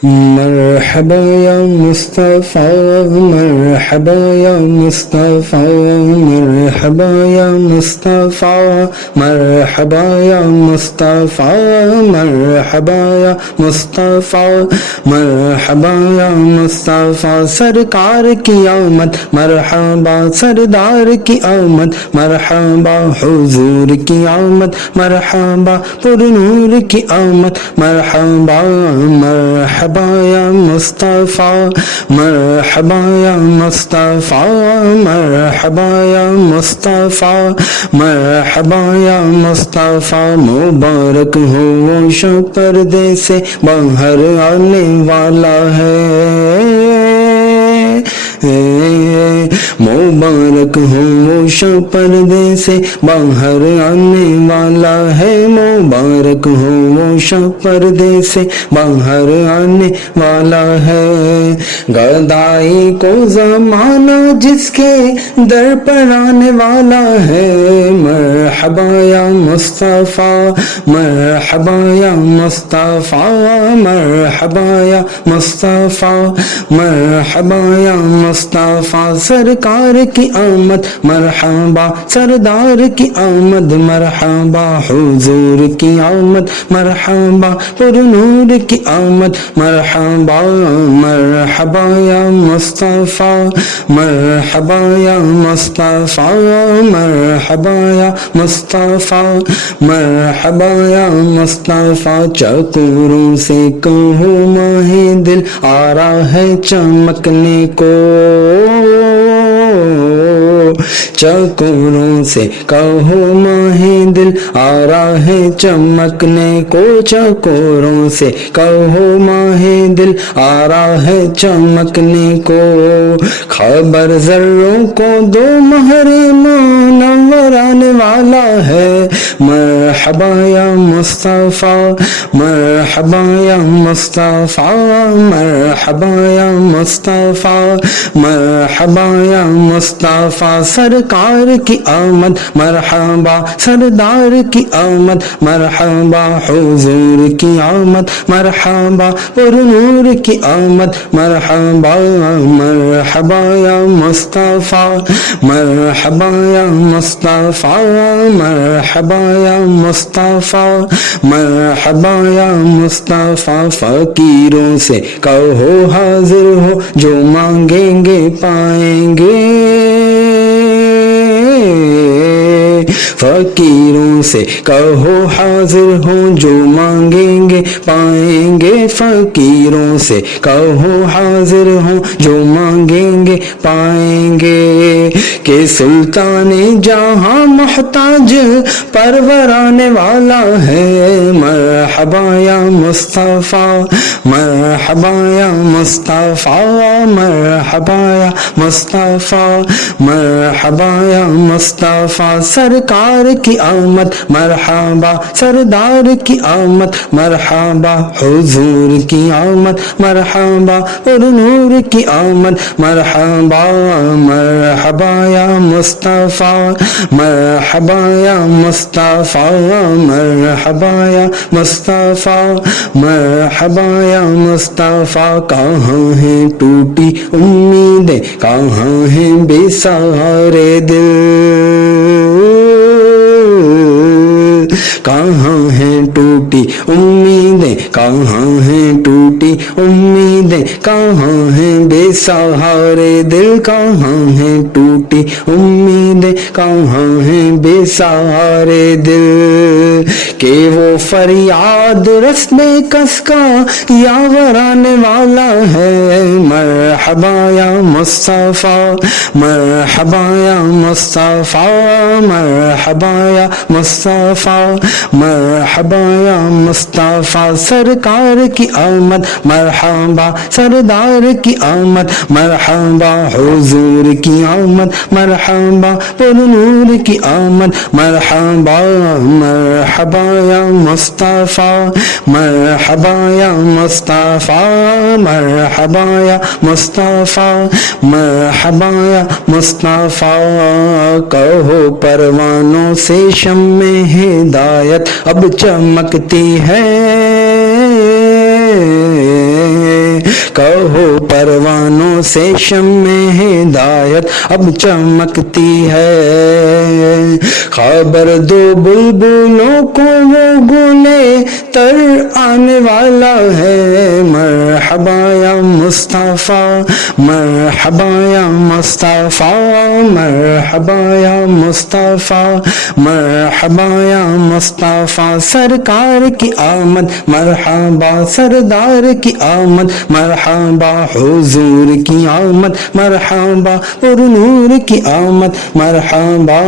مرحبا یا مصطفیٰ مرحبا یا مصطفیٰ مرحبا یا مصطفیٰ مرحبا یا مصطفیٰ مرحبا یا مصطفیٰ مرحبا یا مصطفیٰ سرکار کی آمد مرحبا سردار کی آمد مرحبا حضور کی آمد مرحبا پر نور کی آمد مرحبا مرحبا یا مصطفیٰ مرحبا یا مصطفیٰ مرحبا یا مصطفیٰ مرحبا یا مصطفیٰ مبارک ہو وہ شخص پردے سے باہر آنے والا ہے مبارک ہو وہ شخص پردے سے باہر آنے والا ہے مبارک ہو وہ شخص پردے سے باہر آنے والا ہے گدائی کو زمانہ جس کے در پر آنے والا ہے مرحبا یا مصطفیٰ مرحبا یا مصطفیٰ مرحبا یا مصطفیٰ مرحبا یا مصطفیٰ سرکار کی آمد مرحبا سردار کی آمد مرحبا حضور کی آمد مرحبا پر نور کی آمد مرحبا مرحبا یا مصطفیٰ مرحبا یا مصطفیٰ مرحبا یا مصطفیٰ مرحبا یا مصطفیٰ چکوروں سے کہو ماہ دل آ رہا ہے چمکنے کو چکوروں سے کہو ماہ دل آ رہا ہے چمکنے کو چکوروں سے کہو ماہ دل آ رہا ہے چمکنے کو خبر ذروں کو دو مہر منور آنے والا ہے مرحبا یا مصطفیٰ مرحبا یا مصطفیٰ مرحبا یا مصطفیٰ مرحبا یا مصطفیٰ سرکار کی آمد مرحبا سردار کی آمد مرحبا حضور کی آمد مرحبا پر نور کی آمد مرحبا مرحبا یا مصطفیٰ مرحبا یا مصطفیٰ مرحبا یا مصطفیٰ مرحبا یا مصطفیٰ فقیروں سے کہو حاضر ہو جو مانگیں گے پائیں گے فقیروں سے کہو حاضر ہو جو مانگیں گے پائیں گے فقیروں سے کہو حاضر ہو جو مانگیں گے پائیں گے کہ سلطان جہاں محتاج پرور آنے والا ہے مرحبا یا مصطفیٰ مرحبا یا مصطفیٰ مرحبا یا مصطفیٰ مرحبا یا مصطفیٰ سرکار کی آمد مرحبا سردار کی آمد مرحبا حضور کی آمد مرحبا اور نور کی آمد مرحبا مرحبا یا مصطفیٰ مرحبا یا مصطفیٰ مرحبا یا مصطفیٰ مرحبا یا مصطفیٰ کہاں ہیں ٹوٹی امیدیں کہاں ہیں بے سہارے دل کہاں ہیں ٹوٹی امیدیں کہاں ہیں ٹوٹی امیدیں کہاں ہیں بے سہارے دل کہاں ہیں ٹوٹی امیدیں کہاں ہیں بے سہارے دل کہ وہ فریاد رس میں کس کا یاور آنے والا ہے مرحبا یا مصطفیٰ مرحبا یا مصطفیٰ مرحبا یا مصطفیٰ مرحبا یا مصطفیٰ سرکار کی آمد مرحبا سردار کی آمد مرحبا حضور کی آمد مرحبا پر نور کی آمد مرحبا مرحبا یا مصطفیٰ مرحبا یا مصطفیٰ مرحبا یا مصطفیٰ مرحبا یا مصطفیٰ کہو پروانوں سے شمع ہدایت اب چمکتی ہے کہو پروانوں سے شمع ہدایت اب چمکتی ہے، خبر دو بلبلوں کو وہ گلے تر آنے والا ہے، مرحبا یا مصطفیٰ مرحبا یا مصطفیٰ مرحبا یا مصطفیٰ مرحبا یا مصطفیٰ، سرکار کی آمد مرحبا، سردار کی آمد مرحبا، حضور کی آمد مرحبا، پر نور کی آمد مرحبا،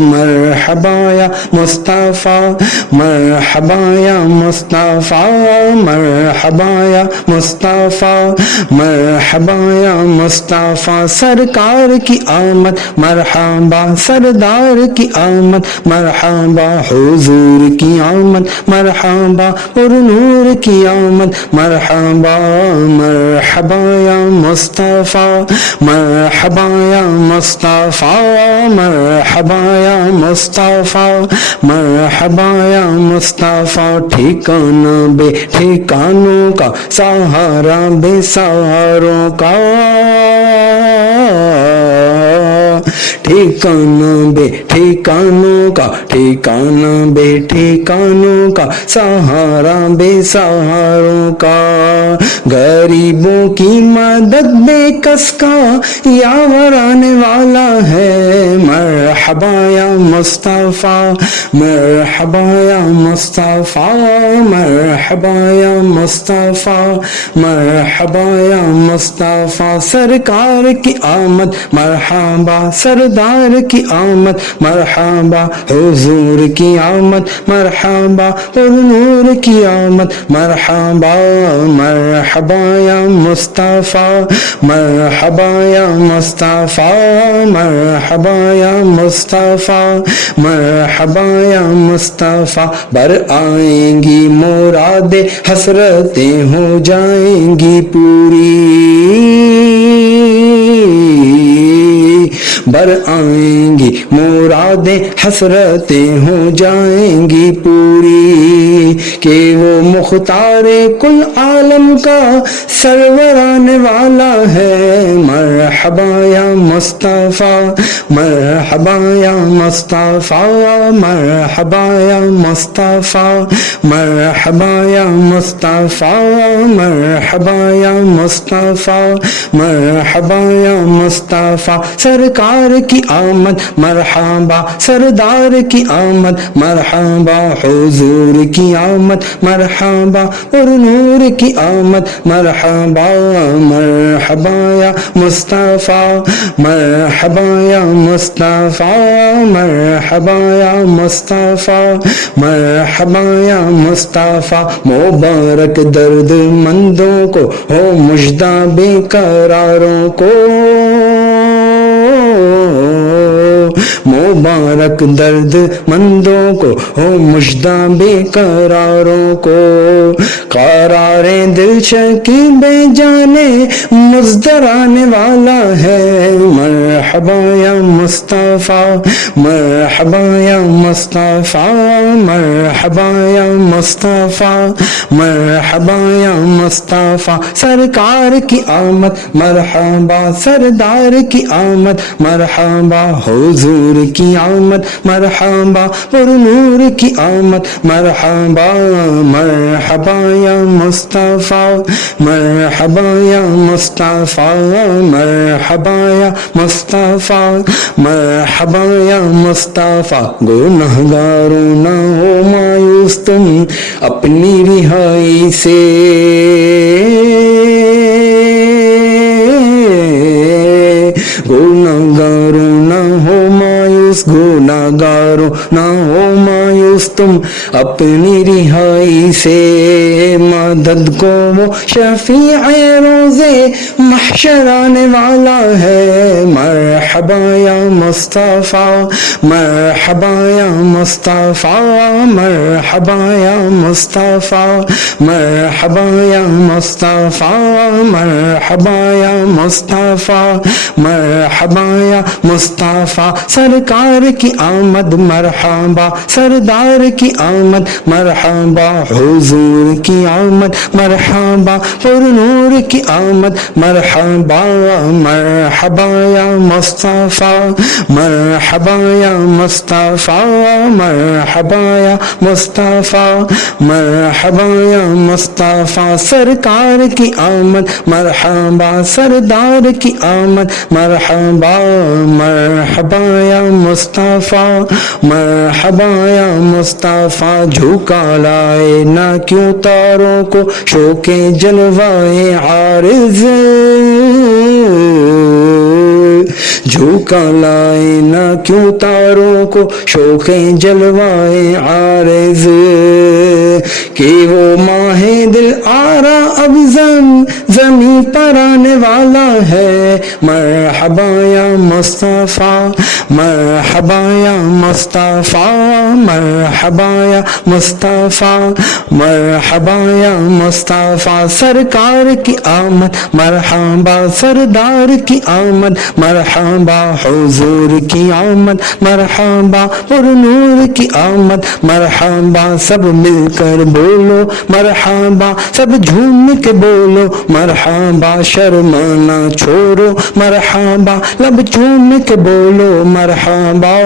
مرحبا یا مصطفیٰ مرحبا یا مصطفیٰ مرحبا یا مصطفیٰ مرحبا یا مصطفیٰ، سرکار کی آمد مرحبا، سردار کی آمد مرحبا، حضور کی آمد مرحبا، پر نور کی آمد مرحبا، مرحبا یا مصطفیٰ مرحبا یا مصطفیٰ مرحبا یا مصطفیٰ مرحبا یا مصطفیٰ، ٹھکانہ بے ٹھکانوں کا، سہارا بے سہاروں کا، ٹھکانہ بے ٹھکانوں کا، ٹھکانہ بے ٹھکانوں کا، سہارا بے سہاروں کا، غریبوں کی مدد بے کس کا یاور آنے والا ہے، مرحبا یا مصطفیٰ مرحبا یا مصطفیٰ مرحبا یا مصطفیٰ مرحبا یا مصطفیٰ، سرکار کی آمد مرحبا، سردار کی آمد مرحبا، حضور کی آمد مرحبا، پر نور کی آمد مرحبا، مرحبا یا مصطفیٰ مرحبا یا مصطفیٰ مرحبا یا مصطفیٰ مرحبا یا مصطفیٰ، بر آئیں گی مرادیں حسرتیں ہو جائیں گی پوری، بر آئیں گی مرادیں حسرتیں ہو جائیں گی پوری، کہ وہ مختار کل عالم کا سرور آنے والا ہے، مرحبا یا مصطفیٰ مرحبا یا مصطفیٰ مرحبا یا مصطفیٰ مرحبا یا مصطفیٰ مرحبا یا مصطفیٰ مرحبا یا مصطفیٰ، سرکار کی آمد مرحبا، سردار کی آمد مرحبا، حضور کی آمد مرحبا، اور نور کی آمد مرحبا، مرحبا یا مصطفیٰ مرحبا یا مصطفیٰ مرحبا یا مصطفیٰ مرحبا یا مصطفیٰ، مبارک درد مندوں کو ہو مژدہ بے قراروں کو، مبارک درد مندوں کو ہو مژدہ بے قراروں کو، قرار دل شکیب جانے مصدر آنے والا ہے، مرحبا یا مصطفیٰ مرحبا یا مصطفیٰ مرحبا یا مصطفیٰ مرحبا یا مصطفیٰ، سرکار کی آمد مرحبا، سردار کی آمد مرحبا، حضور کی آمد مرحبا، پر نور کی آمد مرحبا، مرحبا یا مصطفیٰ مرحبا یا مصطفیٰ مرحبا یا مصطفیٰ مرحبا یا مصطفیٰ، گنہگاروں نہ ہو مایوس تم اپنی رہائی سے، گنہگاروں نہ ہو مایوس، گنہگاروں نہ ہو مایوس تم اپنی رہائی سے، مدد کو وہ شفیع روزے محشر آنے والا ہے، مرحبا یا مصطفیٰ مرحبا یا مصطفیٰ مرحبا یا مصطفیٰ مرحبا یا مصطفیٰ مرحبا یا مصطفیٰ مرحبا یا مصطفیٰ سرکار کی آمد مرحبا سردار کی آمد مرحبا حضور کی آمد مرحبا پر نور کی آمد مرحبا مرحبا یا مصطفیٰ مرحبا یا مصطفیٰ مرحبا یا مصطفیٰ مرحبا یا مصطفیٰ سرکار کی آمد مرحبا سردار کی آمد مرحبا مرحبا یا مصطفیٰ مرحبا یا مصطفیٰ جھکا لائے نہ کیوں تاروں کو شوق جلوائے عارض جھکا لائے نہ کیوں تاروں کو شوق جلوائے عارض کہ وہ ماہ دل آرا اب زمین پر آنے والا ہے مرحبا یا مصطفیٰ مرحبا یا مصطفیٰ مرحبا یا مصطفیٰ مرحبا یا مصطفیٰ سرکار کی آمد مرحبا سردار کی آمد مرحبا حضور کی آمد مرحبا پر نور کی آمد مرحبا سب مل کر بولو مرحبا سب جھوم کے بولو مرحبا شرمانا چھوڑو مرحبا لب چوم کے بولو مرحبا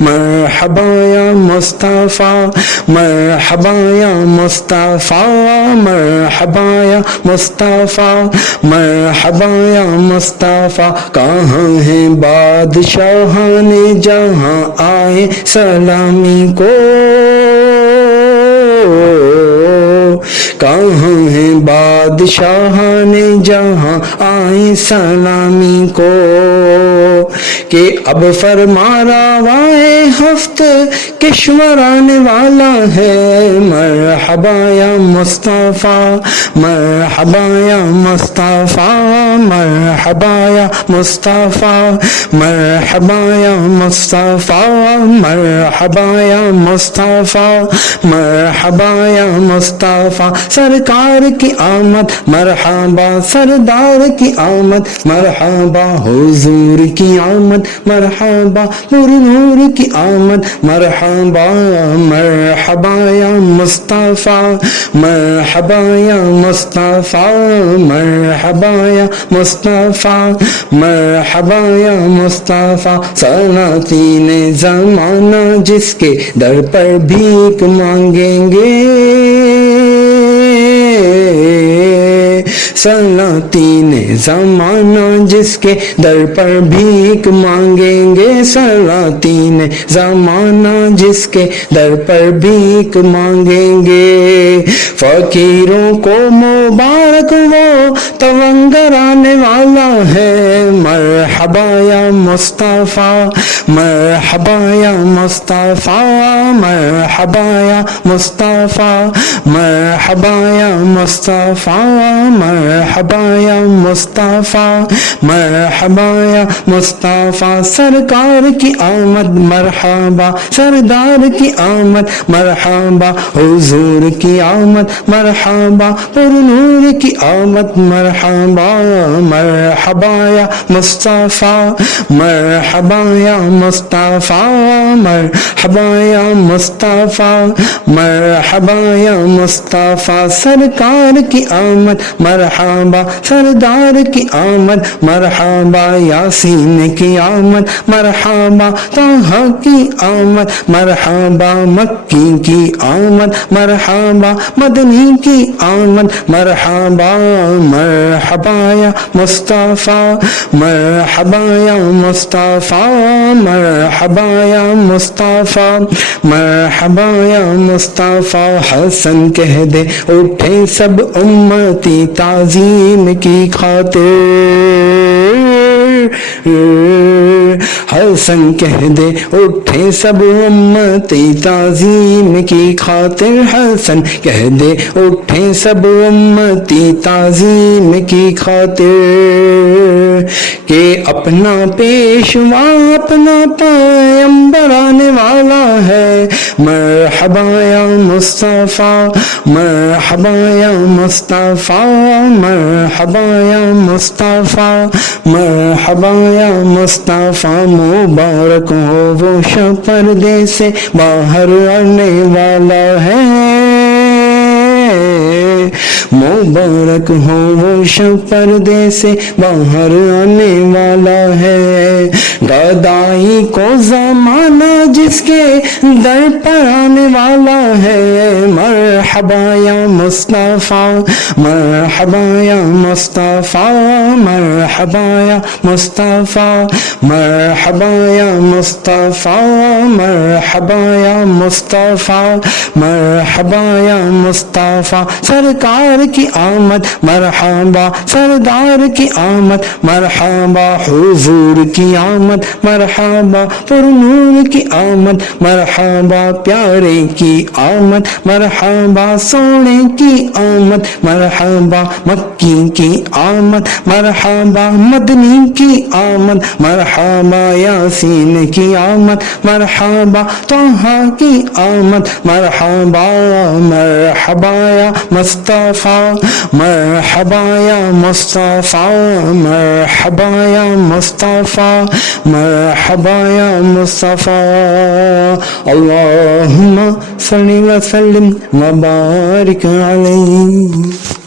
مرحبا یا مصطفیٰ مرحبا یا مصطفیٰ مرحبا یا مصطفیٰ مرحبا یا مصطفیٰ کہاں ہیں بادشاہان جہاں آئے سلامی کو کہاں ہیں بادشاہان جہاں آئے سلامی کو کہ اب فرما رواے ہفت کشور آنے والا ہے مرحبا یا مصطفیٰ مرحبا یا مصطفیٰ مرحبا یا مصطفیٰ مرحبا یا مصطفیٰ مرحبا یا مصطفیٰ مرحبا یا مصطفیٰ سرکار کی آمد مرحبا سردار کی آمد مرحبا حضور کی آمد مرحبا نور نور کی آمد مرحبا مرحبا یا مصطفیٰ مرحبا یا مصطفیٰ مرحبا یا مصطفیٰ مرحبا یا مصطفیٰ سلاطین زمانہ جس کے در پر بھیک مانگیں گے سلاطین زمانہ جس کے در پر بھیک مانگیں گے سلاطین زمانہ جس کے در پر بھیک مانگیں گے فقیروں کو مبارک وہ تونگر آنے والا ہے مرحبا یا مصطفیٰ مرحبا یا مصطفیٰ مرحبا یا مصطفیٰ مرحبا یا مصطفیٰ مرحبا یا مصطفیٰ مرحبا یا مصطفیٰ سرکار کی آمد مرحبا سردار کی آمد مرحبا حضور کی آمد مرحبا پر نور کی آمد مرحبا مرحبا یا مصطفیٰ مرحبا یا مصطفیٰ مرحبا یا مصطفیٰ مرحبا یا مصطفیٰ سرکار کی آمد مرحبا سردار کی آمد مرحبا یاسین کی آمد مرحبا طہ کی آمد مرحبا مکی کی آمد مرحبا مدنی کی آمد مرحبا مرحبا یا مصطفیٰ مرحبا یا مصطفیٰ مرحبا یا مصطفیٰ مرحبا یا مصطفیٰ حسن کہہ دے اٹھے سب امتی تعظیم کی خاطر حسن کہہ دے اٹھے سب امتی تعظیم کی خاطر حسن کہہ دے اٹھے سب امتی تعظیم کی خاطر کہ اپنا پیشوا اپنا پیغمبر آنے والا ہے. مرحبا یا مصطفیٰ مرحبا یا مصطفیٰ مرحبا یا مصطفیٰ مرحبا یا مصطفیٰ. مبارک ہو وہ شب پردے سے باہر آنے والا ہے. مبارک ہو وہ شب پردے سے باہر آنے والا ہے. گدائی کو زمانہ جس کے در پر آنے والا ہے. مرحبا یا مصطفیٰ مرحبا یا مصطفیٰ مرحبا یا مصطفیٰ مرحبا یا مصطفیٰ مرحبا یا مصطفیٰ مرحبا یا مصطفیٰ. سرکار کی آمد مرحبا سردار کی آمد مرحبا حضور کی آمد مرحبا پر نور کی آمد مرحبا پیارے کی آمد مرحبا سونے کی آمد مرحبا مکی کی آمد مرحبا مدنی کی آمد مرحبا یاسین کی آمد مرحبا طہ کی آمد مرحبا مرحبا یا مصطفیٰ مرحبا یا مصطفیٰ مرحبا یا مصطفیٰ مرحبا یا مصطفیٰ. اللہم صلی وسلم وبارک علیہ.